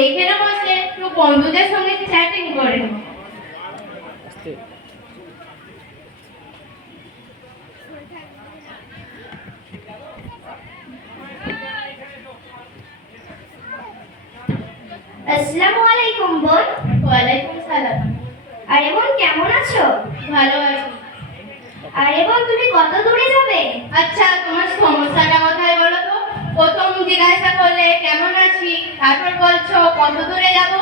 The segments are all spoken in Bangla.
এইখানে বসে একটু বন্ধুদের সঙ্গে চ্যাটিং করে। আসসালামু আলাইকুম বোন। ওয়ালাইকুম সালাম। আরে বোন কেমন আছো? ভালো আছি। আরে বোন তুমি কত দূরে যাবে? আচ্ছা তোমার সমস্যাটা তো প্রথম জিজ্ঞাসা করলে কেমন আছি? তারপর বলছো কত দূরে যাব?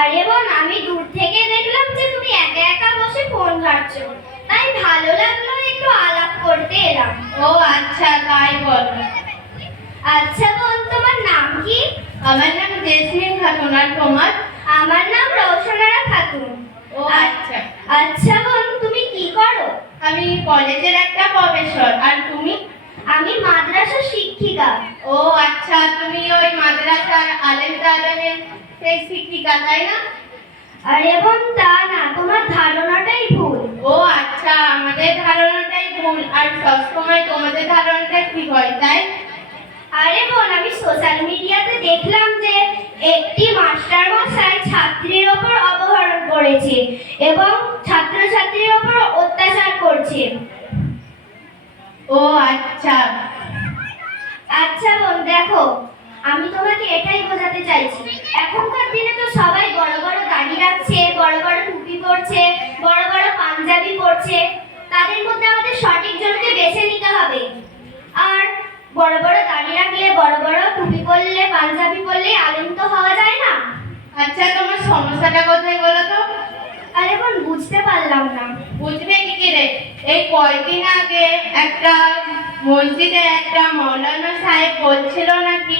আরে বোন আমি দূর থেকে দেখলাম যে তুমি একা একা বসে ফোন ঘাটছো। তাই ভালো লাগল একটু আলাপ করতে এলাম। ও আচ্ছা তাই বল। আচ্ছা বোন তোমার নাম কি? আমার নাম জেসমিন খাতুন আর তোমার? আমার নাম রওশনারা খাতুন। ও আচ্ছা। আচ্ছা বোন তুমি কি করো? আমি কলেজের একটা প্রফেসর। আর তুমি? আমি মাদ্রাসা শিক্ষিকা। ও আচ্ছা তুমি ওই মাদ্রাসার আলেম তালেমের সেই শিক্ষিকা তাই না? আরে বোন তা না তোমার ধারণাটাই ভুল। ও আচ্ছা আমাদের ধারণাটাই ভুল আর সবসময় তোমাদের ধারণাটা ঠিক হয় তাই? আরে বোন আমি সোশ্যাল মিডিয়াতে দেখলাম যে একটি মাস্টার মশাই ছাত্রীর ওপর অপহরণ করেছে এবং ছাত্রছাত্রীর ওপর অত্যাচার করছে ও আচ্ছা। আচ্ছা বোন দেখো, আমি তোমাকে এটাই বোঝাতে চাইছি। এখনকার দিনে তো সবাই বড় বড় দাড়ি রাখছে, বড় বড় টুপি পরছে, বড় বড় পাঞ্জাবি পরছে। তাদের মধ্যে আমাদের সঠিক জনকে বেছে নিতে হবে। আর বড় বড় দাড়ি রাখলে, বড় বড় টুপি পরলে, পাঞ্জাবি পরলে আলেম তো হওয়া যায় না। আচ্ছা তোমার সমস্যাটা কোথায় বলো তো? আরে বোন বুঝতে পারলাম না। বুঝবে কি করে এই কয়েকদিন আগে একটা মসজিদে একটা মৌলানা সাহেব বলছিল নাকি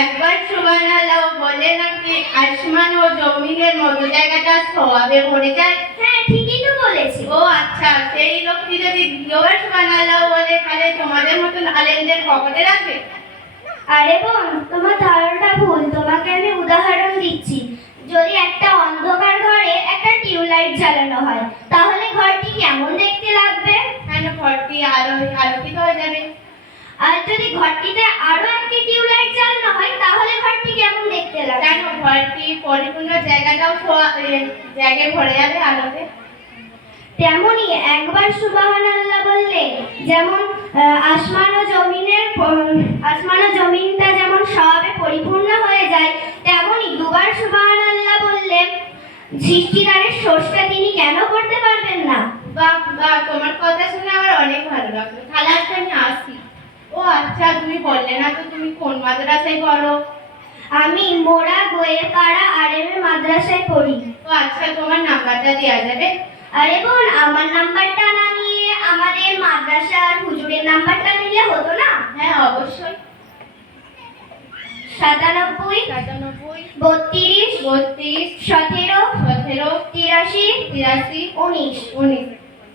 একবার সুবান আল্লাহ বলে নাকি আসমান ও জমিনের মতো জায়গাটা সবাবে ভরে যায়। হ্যাঁ ঠিকই তো বলেছি। ও আচ্ছা সেই লোকটি যদি দ্বিতীয়বার সুবান আল্লাহ বলে তাহলে তোমাদের মতন আলেমদের পকেটে রাখবে? আরে বোন তোমার ধারণাটা ভুল। তোমাকে আমি উদাহরণ দিচ্ছি। যদি একটা অন্ধকার ঘরে একটা টিউবলাইট জ্বালানো হয় তাহলে ঘরটি কেমন দেখতে লাগবে? কেন ঘরটি আলো আলোকিত হয়ে যাবে? আর যদি ঘরটিতে আরও একটি টিউবলাইট জ্বালানো হয় তাহলে ঘরটি কেমন দেখতে লাগবে? কেন ঘরটি পরিপূর্ণ জায়গাটাও জায়গায় ভরে যাবে আলোতে? তেমনি একবার সুবাহান আল্লাহ বললে যেমন আসমান ও জমিনের আসমান ও জমিনটা যেমন সবে পরিপূর্ণ হয়ে যায় তেমনি দুবার সুবাহান আল্লাহ বললে সৃষ্টিকারের স্রষ্টা তিনি কেন করতে পারবেন না? বাহ বাহ তোমার কথা শুনে আমার অনেক ভালো লাগল। তাহলে আজকে আমি আসি। ও আচ্ছা তুমি বললে না তো তুমি কোন মাদ্রাসায় পড়ো? আমি মোড়া গোয়ের পাড়া আরএম মাদ্রাসায় পড়ি। ও আচ্ছা তোমার নাম্বারটা দেওয়া যাবে। আরে বোন আমার নাম্বারটা না নিয়ে আমাদের মাদ্রাসার হুজুরের নাম্বারটা নিলে হতো না? হ্যাঁ অবশ্যই। সাতানব্বই সাতানব্বই বত্রিশ বত্রিশ সতেরো সতেরো তিরাশি তিরাশি উনিশ। উনিশ।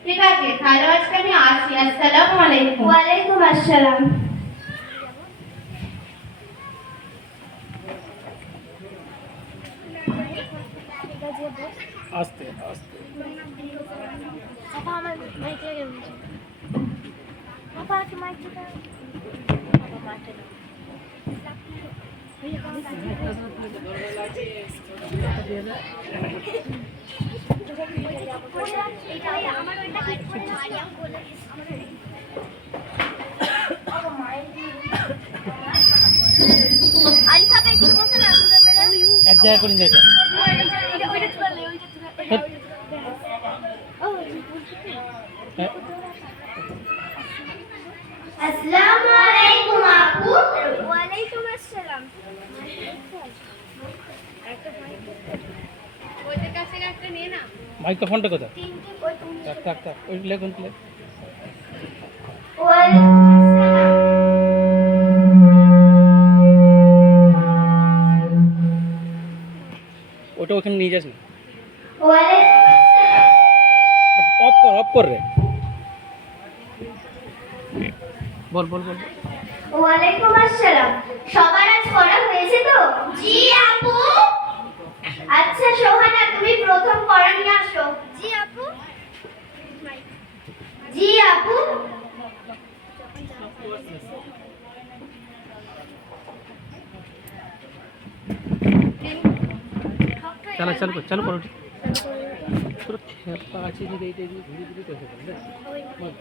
ঠিক আছে তাহলে আজকে আমি আসি। আসসালামু আলাইকুম। ওয়ালাইকুম আসসালাম। আস্তে আস্তে। আমার মাইক লাগে আপা একটু মাইক দিতে দাও। আলিসা আপা এদিকে না এক জায়গায় করে যেটা ওইটা ওইটা চলে ওইটা চলে ও হ্যাঁ আসসালামু আলাইকুম আপু ওয়ালাইকুম আসসালাম ওইদের কাছ থেকে একটা নিয়ে না মাইক্রোফোনটা কোথায়? থাক থাক থাক ওই লেখুন ওটা ওখানে নিয়ে যাস না। অফ কর অফ কর রে। বল বল বল। ওয়ালাইকুম আসসালাম। সবার আজ পড়া হয়েছে তো? জি আপু। আচ্ছা সোহানা তুমি প্রথম পড়া নিয়ে আসো। জি আপু। জি আপু। চালা চালু চালু করো খেপা আছে যদি এইটা যদি ধীরে ধীরে করতে পারবে বল।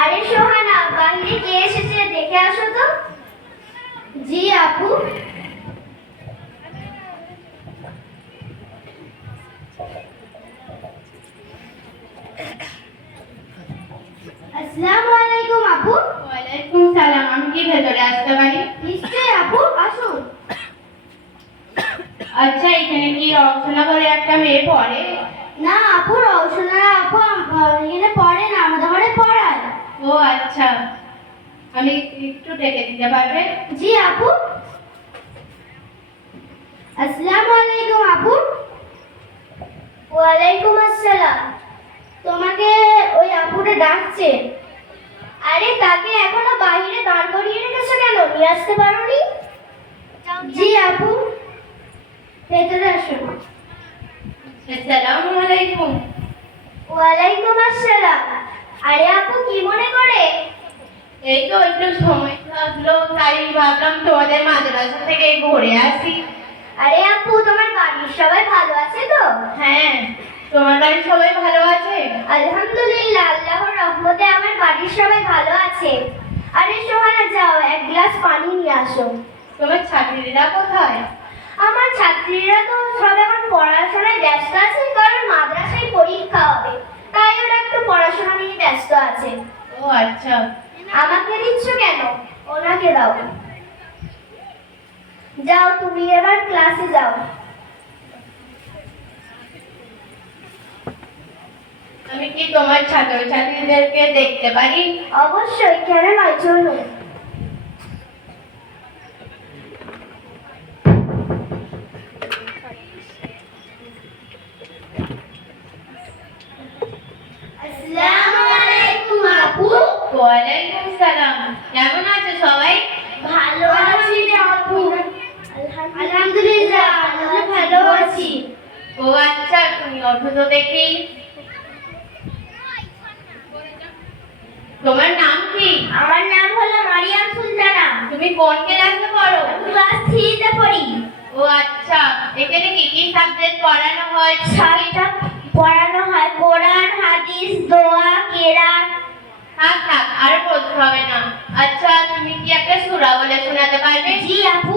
আরে সোহানা বাহিরে কে এসেছে দেখে আসো তো। জি আপু। আসসালামু আলাইকুম আপু। ওয়ালাইকুম সালাম আমি কি ভেতরে আসতে পারি? নিশ্চয়ই আপু আসুন। আচ্ছা এখানে কি রচনা করে একটা মেয়ে পড়ে? না আপু রওশনা আপু এখানে পড়ে না আমাদের ঘরে পড়ায় ও আচ্ছা। আমি একটু ডেকে দিতে পারবে? জি আপু। আসসালামু আলাইকুম আপু। ওয়ালাইকুম আসসালাম। তোমাকে ওই আপুটা ডাকছে। আরে তাকে এখনও বাইরে দাঁড় করিয়ে রেখেছো কেন? নিয়ে আসতে পারো পারোনি জি আপু। ভেতরে আসুন আসসালামু আলাইকুম। ওয়ালাইকুম আসসালাম। আরে আপু কি মনে করে? এই তো একটু সময় থাকল তাই ভাবলাম তোমাদের মাদ্রাসা থেকে ঘুরে আসি। আরে আপু তোমার বাড়ির সবাই ভালো আছে তো? হ্যাঁ তোমার বাড়ির সবাই ভালো আছে? আলহামদুলিল্লাহ আল্লাহর রহমতে আমার বাড়ির সবাই ভালো আছে। আরে সোহানা যাও এক গ্লাস পানি নিয়ে আসো। তোমার ছাত্রীরা কোথায়? আমার ছাত্রীরা তো সব এখন পড়াশোনায় ব্যস্ত আছে কারণ মাদ্রাসায় পরীক্ষা হবে তাই ওরা একটু পড়াশোনা নিয়ে ব্যস্ত আছে ও আচ্ছা আমাকে দিচ্ছ কেন? ওনাকে দাও। যাও তুমি এবার ক্লাসে যাও। আমি কি তোমার ছাত্রছাত্রীদেরকে দেখতে পারি? অবশ্যই কেন নয় চলুন আসসালামু আলাইকুম আপু ওয়ালাইকুম সালাম কেমন আছো সবাই ভালো আছি রে আপু আলহামদুলিল্লাহ আমরা ভালো আছি ও আচ্ছা তুমি ওঠো তো দেখি। তোমার নাম কি? আমার নাম হলো মারিয়াম সুলতানা। তুমি কোন ক্লাসে পড়ো? ক্লাস থ্রিতে পড়ি। ও আচ্ছা এখানে কি কি সাবজেক্ট পড়ানো হয়? সাতটা পড়ানো হয়। কোরআন হাদিস দোয়া কেরাত। থাক থাক আর বলতে হবে না। আচ্ছা তুমি কি একটা সূরা বলে শোনাতে পারবে? জি আপু।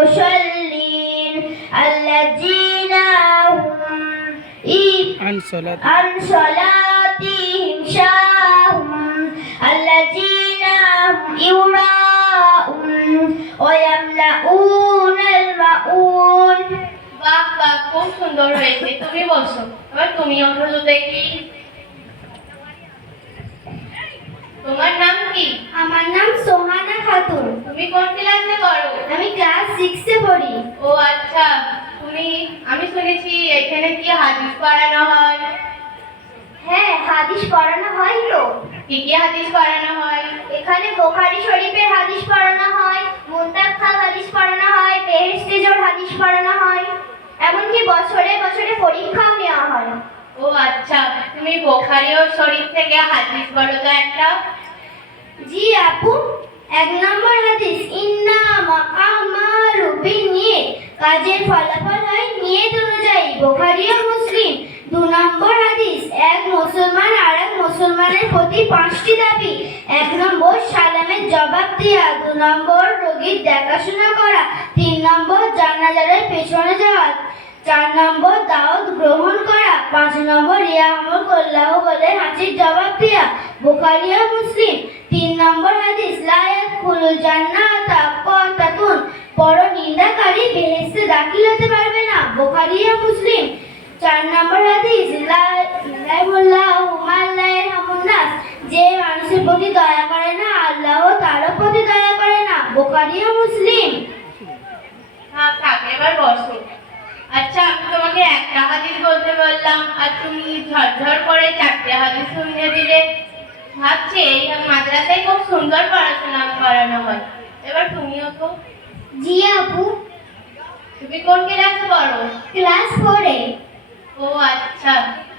للمصلين الذين هم إي- আন সলাত عن صلاتهم ساهون الذين هم يراءون ويمنعون الماعون বাহ বাহ খুব সুন্দর হয়েছে তুমি বসো এবার তুমি ওঠো তো দেখি তোমার নাম কি আমার নাম সোহানা খাতুন তুমি কোন ক্লাসে পড়ো আমি ক্লাস সিক্সে পড়ি ও আচ্ছা তুমি আমি শুনেছি এখানে কি হাদিস পড়ানো হয়? হ্যাঁ হাদিস পড়ানো হয় তো। কি কি হাদিস পড়ানো হয়? এখানে বোখারি শরীফের হাদিস পড়ানো হয় মুন্তাখাল হাদিস পড়ানো হয় বেহেশতে জোর হাদিস পড়ানো হয় এমনকি বছরে বছরে পরীক্ষাও নেওয়া হয়। ও আচ্ছা তুমি বোখারি ও শরীফ থেকে হাদিস বলো তো একটা। জি আপু। এক নম্বর হাদিস ইন্নামা আমালু বিনিয়ে কাজের ফলাফল হয় নিয়ত অনুযায়ী। বুখারী ও মুসলিম। দু নম্বর হাদিস, এক মুসলমান আর এক মুসলমানের প্রতি পাঁচটি দাবি। এক নম্বর, সালামের জবাব দেওয়া দু নম্বর, রোগীর দেখাশোনা করা। তিন নম্বর জানাজারের পেছনে যাওয়া। চার নম্বর, দাওয়াত গ্রহণ করা। পাঁচ নম্বর ইয়া আমল করলাহ বলে হাঁচির জবাব দেওয়া বুখারী ও মুসলিম তিন নম্বর হাদিস লায়াত খুলুল জান্নাতা কতাতুন পর নিন্দাকারী বেহেশতে দাখিল হতে পারবে না বুখারী ও মুসলিম চার নম্বর হাদিস লাইমুল্লাহ যে মানুষের প্রতি দয়া করে না আল্লাহ তারও প্রতি দয়া করে না বোকারি ও মুসলিম থাক এবার বসো। আচ্ছা আমি তোমাকে একটা হাদিস বলতে বললাম আর তুমি ঝরঝর করে চারটে হাদিস শুনিয়ে দিলে। ভাবছি এই মাদ্রাসায় খুব সুন্দর পড়াশোনা করানো হয়। এবার তুমিও তো। জি আপু। তুমি কোন ক্লাসে পড়ো? ক্লাস ফোরে। ও আচ্ছা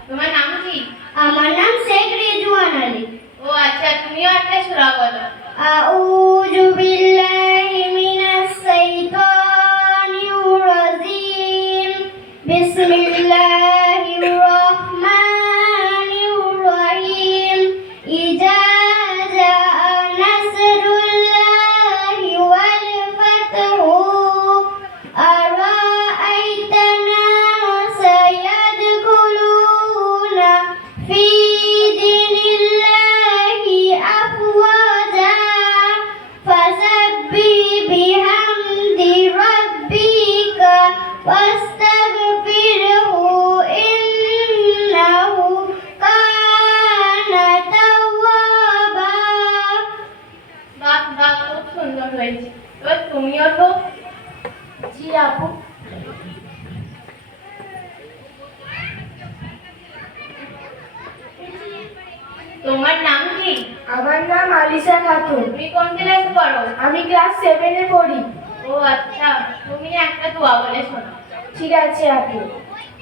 তোমার নাম কি? আমার নাম শেখ রেজুয়ান আলী। ও আচ্ছা তুমিও একটা সুরা বলো। আউজু বিল হয়েছে এবার তুমিও তো জি আপু। তোমার নাম কি? আমার নাম আলিশা খাতুন। তুমি কোন ক্লাসে পড়ো? আমি ক্লাস সেভেনে পড়ি। ও আচ্ছা তুমি একটা দোয়া বলে শোনো ঠিক আছে আপু।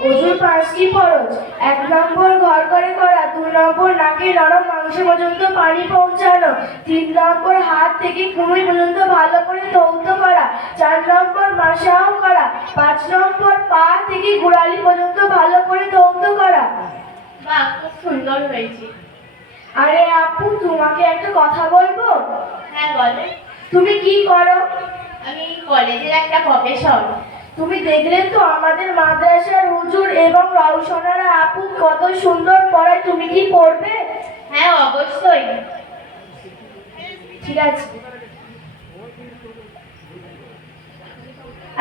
অজুর পাঁচটি ফরজ। এক নম্বর ঘর করে করা দু নম্বর নাকে নরম মাংস পর্যন্ত পানি পৌঁছানো তিন নম্বর হাত থেকে কুমির পর্যন্ত ভালো করে ধৌত করা চার নম্বর মাসাও করা পাঁচ নম্বর পা থেকে গোড়ালি পর্যন্ত ভালো করে ধৌত করা। বাহ খুব সুন্দর হয়েছে। আরে আপু তোমাকে একটা কথা বলব? হ্যাঁ বলো। তুমি কি করো? আমি কলেজের একটা প্রফেসর তুমি দেখলে তো আমাদের মাদ্রাসার এবং রওশনারা আপু কত সুন্দর পড়ায় তুমি কি পড়বে? হ্যাঁ অবশ্যই। ঠিক আছে।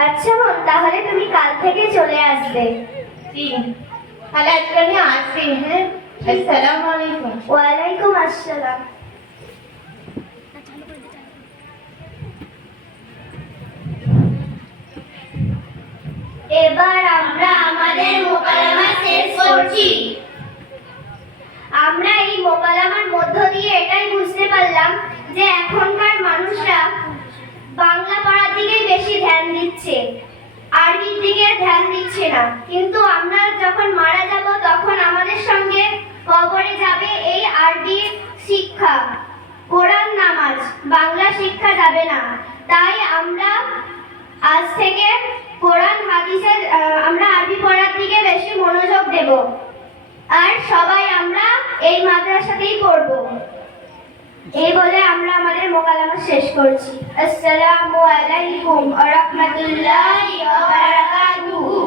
আচ্ছা বোন তাহলে তুমি কাল থেকে চলে আসবে। জি। তাহলে আজকে আমি আসি হ্যাঁ? আসসালামু আলাইকুম। ওয়ালাইকুম আসসালাম এবার আমরা আমাদের মোকালামা শেষ করছি। আমরা এই মোকালামার মধ্য দিয়ে এটাই বুঝতে পারলাম যে এখনকার মানুষরা বাংলা পড়ার দিকে বেশি ধ্যান দিচ্ছে। আরবির দিকে ধ্যান দিচ্ছে না। কিন্তু আমরা যখন মারা যাব, তখন আমাদের সঙ্গে কবরে যাবে এই আরবি শিক্ষা। কোরআন নামাজ, বাংলা শিক্ষা যাবে না। তাই আমরা আজ থেকে কোরআন, হাদিসের আমরা আরবি পড়ার দিকে বেশি মনোযোগ দেব। আর সবাই আমরা এই মাদ্রাসাতেই পড়ব। এই বলে আমরা আমাদের মোকালামা শেষ করছি। আসসালামু আলাইকুম ওয়া রাহমাতুল্লাহি ওয়া বারাকাতুহু।